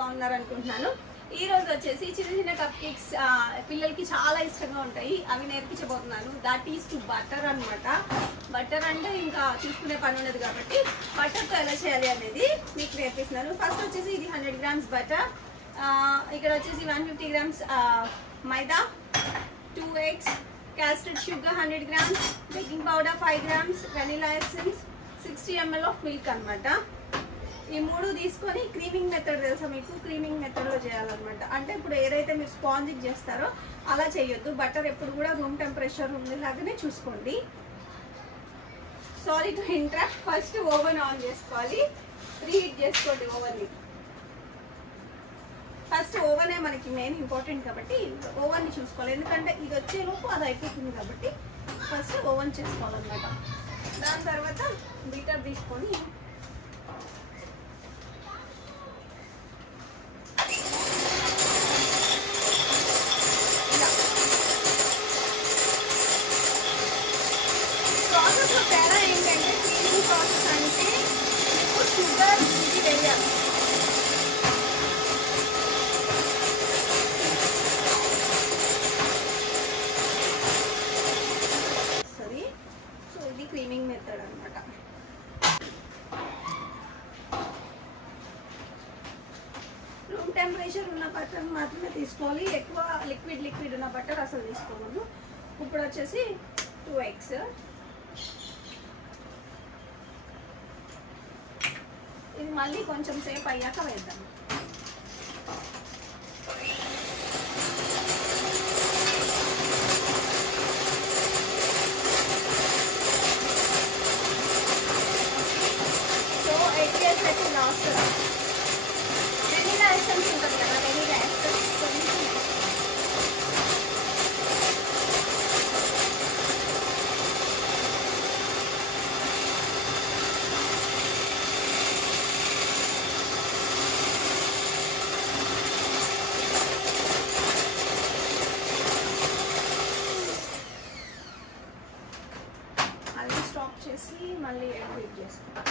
బాగున్నారు అనుకుంటున్నాను. ఈ రోజు వచ్చేసి చిన్న చిన్న కప్ కేక్స్ పిల్లలకి చాలా ఇష్టంగా ఉంటాయి, అవి నేర్పించబోతున్నాను. దట్ ఈస్ టు బటర్ అన్నమాట. బటర్ అంటే ఇంకా చూసుకునే పని ఉండదు కాబట్టి బటర్తో ఎలా చేయాలి అనేది మీకు నేర్పిస్తున్నాను. ఫస్ట్ వచ్చేసి ఇది 100 grams బటర్, ఇక్కడ వచ్చేసి 150 grams maida, 2 eggs, casted sugar 100 grams, baking powder 5 grams, vanilla essence, 60 ml of milk అన్నమాట. ఈ మూడు తీసుకొని క్రీమింగ్ మెథడ్ తెలుసా మీకు? క్రీమింగ్ మెథడ్లో చేయాలన్నమాట. అంటే ఇప్పుడు ఏదైతే మీరు స్పాంజింగ్ చేస్తారో అలా చేయొద్దు. బటర్ ఎప్పుడు కూడా రూమ్ టెంపరేచర్ ఉండేలాగానే చూసుకోండి. Sorry to interrupt. First oven on చేసుకోవాలి, ప్రీహీట్ చేసుకోండి ఓవెన్ని. ఫస్ట్ ఓవెనే మనకి మెయిన్ ఇంపార్టెంట్ కాబట్టి ఓవెన్ని చూసుకోవాలి, ఎందుకంటే ఇది వచ్చేలోపు అది అయిపోతుంది కాబట్టి ఫస్ట్ ఓవెన్ చేసుకోవాలన్నమాట. దాని తర్వాత బీటర్ తీసుకొని ప్రాసెస్లో తేడా ఏంటంటే క్లీనింగ్ ప్రాసెస్ అంటే మీకు షుగర్ ఇది వేయాలి. సరే, సో ఇది క్లీనింగ్ మెథడ్ అనమాట. రూమ్ టెంపరేచర్ ఉన్న బటర్ మాత్రమే తీసుకోవాలి, ఎక్కువ లిక్విడ్ ఉన్న బటర్ అసలు తీసుకోకూడదు. ఇప్పుడు వచ్చేసి 2 eggs, ఇది మళ్ళీ కొంచెం సేపు అయ్యాక వేద్దాం. సో ఎగ్ వేసేసి లాస్ట్ వెనిలా ఎసెన్స్ ఉంటుంది కదా, వెనిలా ఎసెన్స్ కొంచెం స్టాప్ చేసి మళ్ళీ ఎగ్ బీట్ చేసుకుంటాం.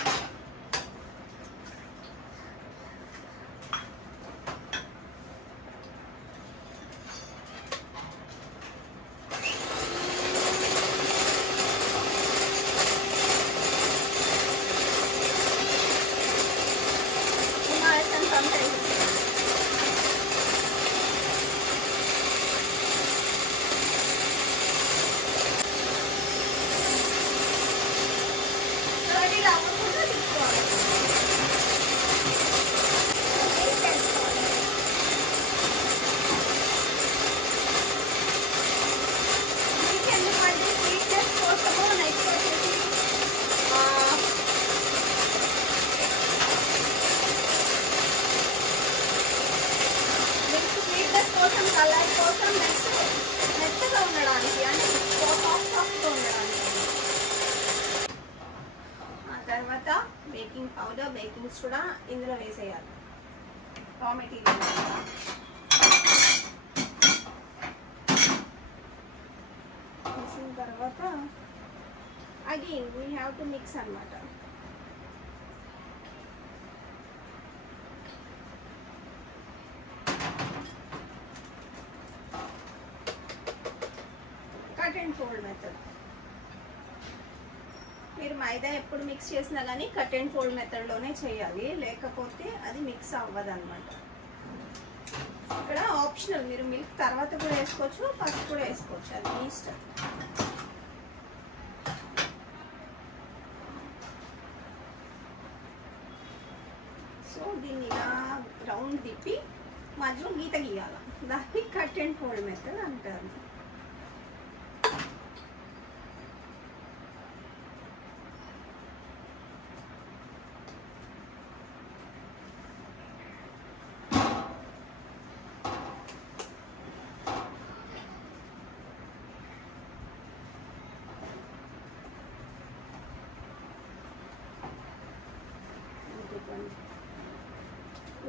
కలర్ కోసం మెత్తగా ఉండడానికి, అంటే సాఫ్ట్గా ఉండడానికి. ఆ తర్వాత బేకింగ్ పౌడర్, బేకింగ్ సోడా ఇందులో వేసేయాలి. రా మెటీరియల్ వేసిన తర్వాత again we have to mix అన్నమాట. Cut and fold method. మీరు మైదా ఎప్పుడు మిక్స్ చేసినా కానీ కట్ అండ్ ఫోల్డ్ మెథడ్లోనే చేయాలి, లేకపోతే అది మిక్స్ అవ్వదు అనమాట. ఇక్కడ ఆప్షనల్, మీరు మిల్క్ తర్వాత కూడా వేసుకోవచ్చు, ఫస్ట్ కూడా వేసుకోవచ్చు, అది మీ ఇష్టం. సో దీన్ని ఇలా రౌండ్ తిప్పి మధ్యలో గీత గీయాలి, దాన్ని కట్ అండ్ ఫోల్డ్ మెథడ్ అంటారు.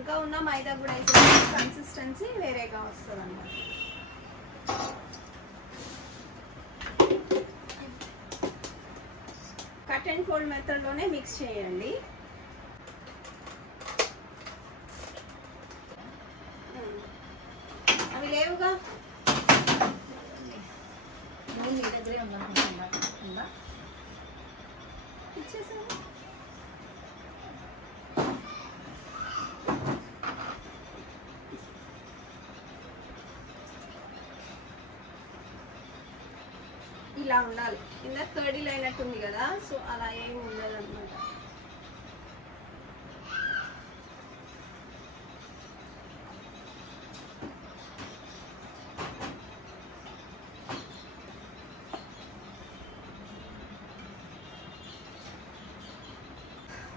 ఇంకా ఉన్న మైదా కూడా కన్సిస్టెన్సీ వేరేగా వస్తుంది అన్నమాట. కట్ అండ్ ఫోల్డ్ మెథడ్లోనే మిక్స్ చేయండి. త్వరగా. మీ దగ్గరే ఉందా ఇచ్చేసాను. ఇలా ఉండాలి. ఇందాక కర్డీలు అయినట్టుంది కదా, సో అలా ఏమి ఉండదు అనమాట.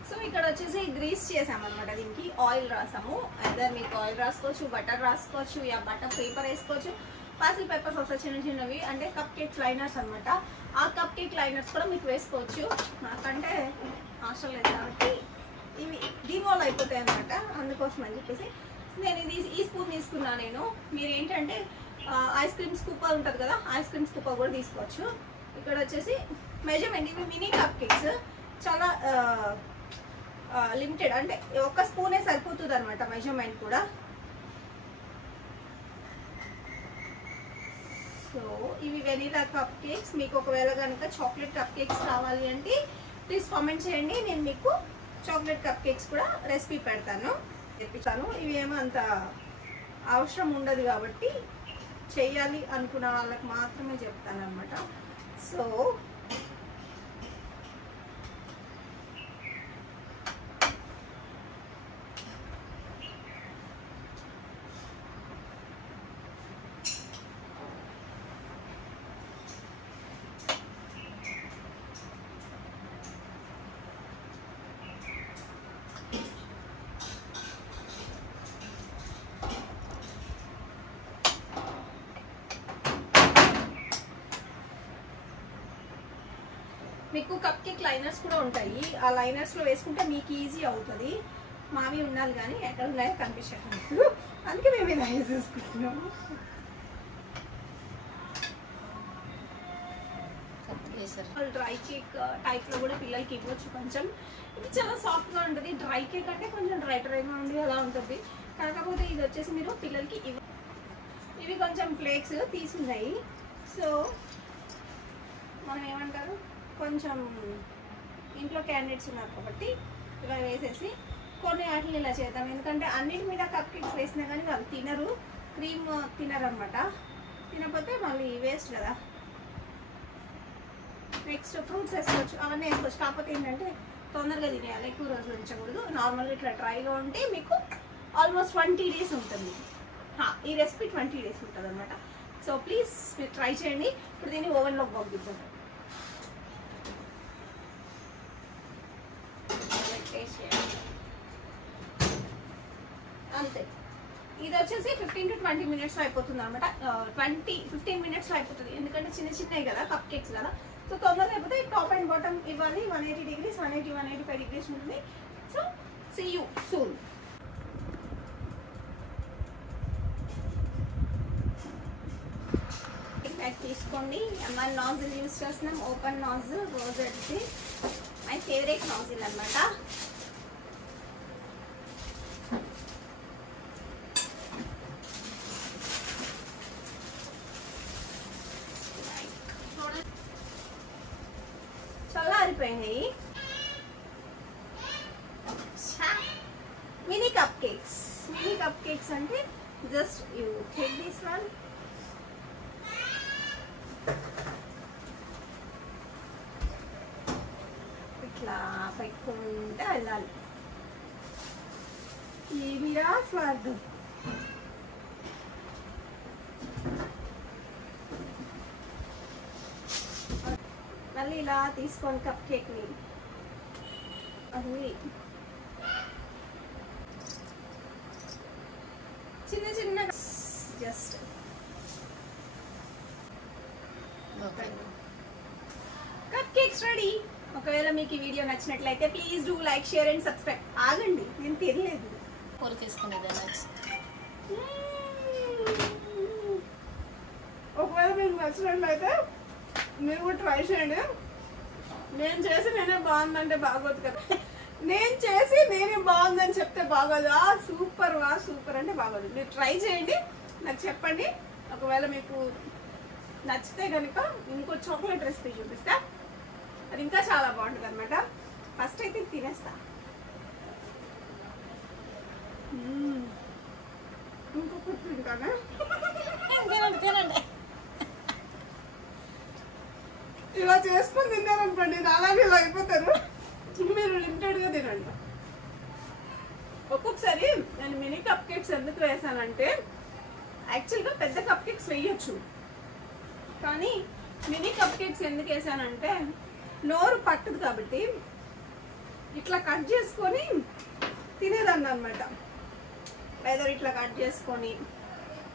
సో ఇక్కడ వచ్చేసి గ్రీస్ చేసామన్నమాట. దీనికి ఆయిల్ రాసాము. అదే మీకు ఆయిల్ రాసుకోవచ్చు, బటర్ రాసుకోవచ్చు, యా బటర్ పేపర్ వేసుకోవచ్చు. పాసిల్ పేపర్స్ వస్తాయి చిన్న చిన్నవి, అంటే కప్ కేక్ లైనర్స్ అనమాట. ఆ కప్ కేక్ లైనర్స్ కూడా మీకు వేసుకోవచ్చు. నాకంటే అవసరం లేదు కాబట్టి ఇవి డిమోల్ అయిపోతాయి అనమాట. అందుకోసం అని చెప్పేసి నేను ఈ స్పూన్ తీసుకున్నాను. నేను మీరు ఏంటంటే ఐస్ క్రీమ్ స్కూపర్ ఉంటుంది కదా, ఐస్ క్రీమ్ స్కూపర్ కూడా తీసుకోవచ్చు. ఇక్కడ వచ్చేసి మెజర్మెంట్, ఇవి మినీ కప్ కేక్స్, చాలా లిమిటెడ్, అంటే ఒక స్పూనే సరిపోతుంది అనమాట మెజర్మెంట్ కూడా. సో ఇవి వెనీలా కప్ కేక్స్. మీకు ఒకవేళ కనుక చాక్లెట్ కప్ కేక్స్ కావాలి అంటే ప్లీజ్ కామెంట్ చేయండి, నేను మీకు చాక్లెట్ కప్ కేక్స్ కూడా రెసిపీ తెప్పిస్తాను. ఇవి ఏమో అంత అవసరం ఉండదు కాబట్టి చెయ్యాలి అనుకున్న వాళ్ళకి మాత్రమే చెప్తాను అనమాట. సో మీకు కప్ కేక్ లైనర్స్ కూడా ఉంటాయి. ఆ లైనర్స్లో వేసుకుంటే మీకు ఈజీ అవుతుంది. మావి ఉండాలి కానీ ఎక్కడ ఉన్నాయో కనిపించట్లేదు, అందుకే మేము ఇలా వేసేసుకుంటున్నాము. డ్రై కేక్ టైప్లో కూడా పిల్లలకి ఇవ్వచ్చు. కొంచెం ఇది చాలా సాఫ్ట్గా ఉంటుంది. డ్రై కేక్ అంటే కొంచెం డ్రైగా ఉండి అలా ఉంటుంది. కాకపోతే ఇది వచ్చేసి మీరు పిల్లలకి ఇవి కొంచెం ఫ్లేక్స్ తీసున్నాయి. సో మనం ఏమంటారు, కొంచెం ఇంట్లో క్యాండిడేట్స్ ఉన్నారు కాబట్టి ఇలా వేసేసి కొన్ని వాటిని ఇలా చేద్దాం. ఎందుకంటే అన్నిటి మీద కప్ కేక్స్ వేసినా కానీ వాళ్ళు తినరు, క్రీమ్ తినరు అనమాట. తినకపోతే మళ్ళీ వేస్ట్ కదా. నెక్స్ట్ ఫ్రూట్స్ వేసుకోవచ్చు, అవన్నీ వేసుకోవచ్చు. కాకపోతే ఏంటంటే తొందరగా తినేయాలి, ఎక్కువ రోజులు ఉంచకూడదు. నార్మల్గా ఇట్లా డ్రైగా ఉంటే మీకు ఆల్మోస్ట్ 20 days ఉంటుంది. ఈ రెసిపీ 20 days ఉంటుంది అనమాట. సో ప్లీజ్ మీరు ట్రై చేయండి. ఇప్పుడు దీన్ని ఓవెన్లోకి పంపిద్దాం. అంతే. ఇది వచ్చేసి 15 to 20 minutes అయిపోతుంది అనమాట. 15 minutes అయిపోతుంది. ఎందుకంటే చిన్న చిన్నవి కదా, కప్ కేక్స్ కదా. సో తొందరగా అయిపోతే టాప్ అండ్ బాటమ్ ఇవ్వాలి. 180 degrees, 180, 185 degrees ఉంటుంది. So see you soon. Bag తీసుకోండి. మన నాజిల్ యూస్ చేస్తున్నాం, ఓపెన్ నాజిల్, రోజెట్ది మై ఫేవరెట్ నాజిల్ అనమాట. చల్లారిపోయినాయి. Mini cup cakes. Mini cup cakes అంటే just you take this one, ఇట్లా పెట్టుకుంటే వెళ్ళాలి. ఏమిరా స్వార్థం. మళ్ళీ ఇలా తీసుకోండి కప్ కేక్ని. అది చిన్న చిన్న జస్ట్ కప్ కేక్స్ రెడీ. ఒకవేళ మీకు ఈ వీడియో నచ్చినట్లయితే please do like, share and subscribe. ఆగండి, నేను తినలేదు. ఒకవేళ మీకు నచ్చినట్లయితే మీరు కూడా ట్రై చేయండి. నేను చేసి నేనే బాగుందంటే బాగోదు కదా. నేను చేసి నేనే బాగుందని చెప్తే బాగోదు. సూపర్ అంటే బాగోదు. మీరు ట్రై చేయండి, నాకు చెప్పండి. ఒకవేళ మీకు నచ్చితే కనుక ఇంకో చాక్లెట్ రెసిపీ చూపిస్తా, అది ఇంకా చాలా బాగుంటుంది అనమాట. ఫస్ట్ అయితే తినేస్తా. ఇంకొకటి తింటానే. తినండి. ఇలా చేసుకొని తిన్నారనుకోండి అలాగే ఇలా అయిపోతారు. మీరు లిమిటెడ్గా తినండి. ఒక్కొక్కసారి నేను మినీ కప్ కేక్స్ ఎందుకు వేసానంటే, యాక్చువల్గా పెద్ద కప్ కేక్స్ వేయచ్చు, కానీ మినీ కప్ కేక్స్ ఎందుకు వేసానంటే నోరు పట్టదు కాబట్టి ఇట్లా కట్ చేసుకొని తినేదాన్ని అనమాట. లేదా ఇట్లా కట్ చేసుకొని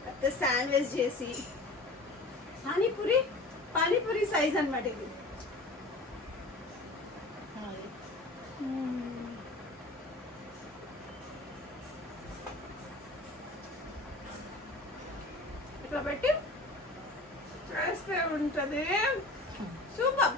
లేకపోతే శాండ్విచ్ చేసి, పానీపూరి సైజ్ అనమాట ఇది. ఇట్లా పెట్టి చేస్తే ఉంటుంది సూపర్.